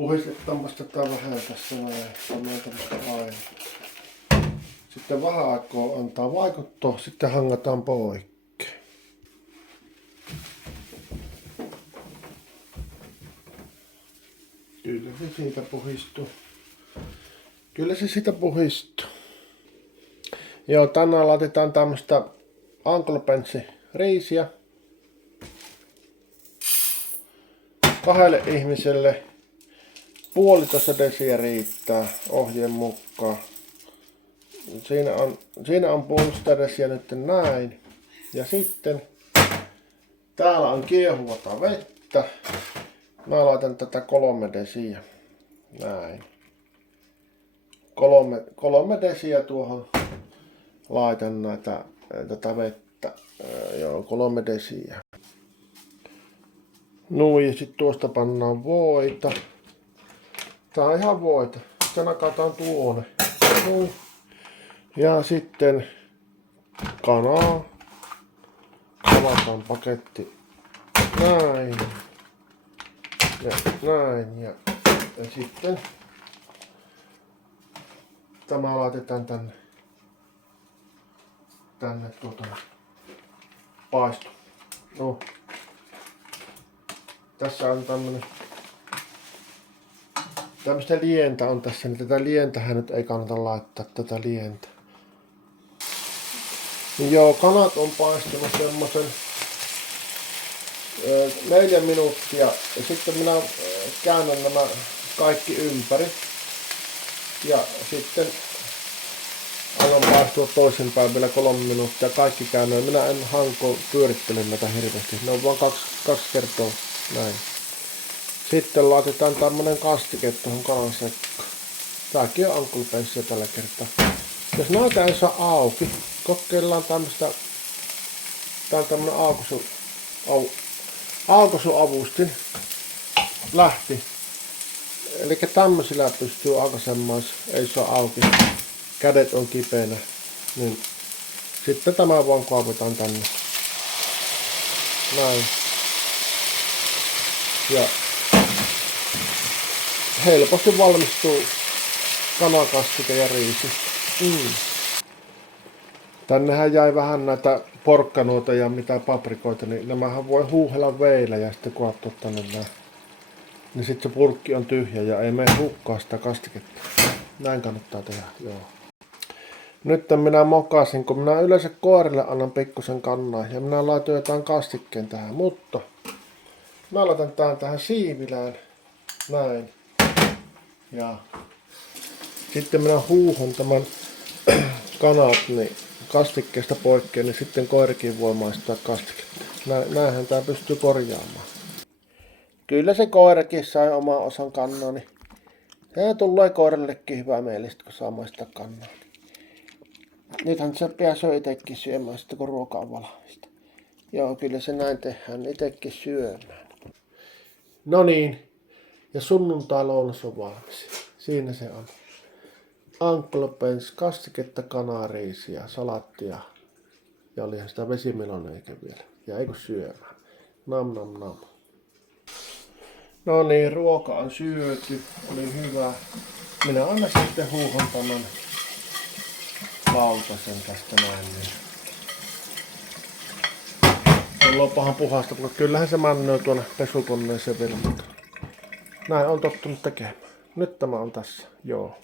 puhistetaan tätä vähän tässä näin. Pannaan tämmöistä painetta. Sitten vähän aikaa antaa vaikuttaa, sitten hangataan poikki. Kyllä se siitä puhistuu. Kyllä se siitä puhistuu. Joo, tänään laitetaan tämmöstä Uncle riisiä. 2 ihmiselle 1,5 desiä riittää ohjeen mukaan. Siinä on 1,5 desiä nyt näin. Ja sitten täällä on kiehuvata vettä. Mä laitan tätä 3 desiä. Näin. 3 desiä tuohon laitan tätä vettä. Joo, 3 desiä. No ja sit tuosta pannaan voita. Tää on ihan voita. Sitten nakataan tuonne. Noin. Ja sitten kanaa. Avataan paketti. Näin. Ja näin. Ja sitten tämä laitetaan tänne paistoon. No. Tässä on tämmöistä lientä on tässä, niin tätä lientähän nyt ei kannata laittaa, tätä lientä. Niin joo, kanat on paistunut semmosen 4 minuuttia ja sitten minä käännän nämä kaikki ympäri. Ja sitten aion paistua toisinpäin vielä 3 minuuttia, kaikki käännöin. Minä en pyörittele näitä hirveästi, ne on vaan kaksi kertaa näin. Sitten laitetaan tämmönen kastike tuohon kalan sekkaan. Tääkin on Uncle Bensia tällä kertaa. Jos näitä ei saa auki, kokeillaan tämmöstä. Tää on tämmönen aukaisuavustin. Lähti. Eli tämmöisillä pystyy aukaisemaan, ei saa auki. Kädet on kipeänä. Niin. Sitten tämä vaan kaavitaan tänne. Näin. Ja helposti valmistuu kanakastike ja riisi. Tännehän jäi vähän näitä porkkanoita ja mitä paprikoita, niin nämähän voi huuhella veillä ja sitten kun ottaa tänne näin. Niin sitten se purkki on tyhjä ja ei mene hukkaa sitä kastiketta. Näin kannattaa tehdä, joo. Nyt minä mokasin, kun minä yleensä koirille annan pikkusen kannaa ja minä laitoin jotain kastikkeen tähän, mutta mä laitan tähän siivilään. Näin. Ja sitten minä huuhun tämän kanat niin kastikkeesta poikkeen, niin sitten koirikin voi maistaa kastiketta. Näinhän tää pystyy korjaamaan. Kyllä se koirakin sai oman osan kannaa, niin se tulee koirallekin hyvää mielestä, kun saa maistaa kannaa. Nythän se pääsee itekin syömään sitten, kun ruoka on valmista. Joo, kyllä se näin tehdään, itekin syömään. No niin. Ja sunnuntai-lounas on valmis. Siinä se on. Uncle Ben's kastiketta, kanariisiä, salattia. Ja olihan sitä vesimelonia eikä vielä. Ja eikö syömään. Nam nam nam. No niin, ruoka on syöty. Oli hyvä. Minä aina sitten huuhon tämän lautasen tästä näin. Se on pahan puhasta, mutta kyllähän se männöö tuonne pesukoneeseen vielä. Näin on tottunut tekemään. Nyt tämä on tässä. Joo.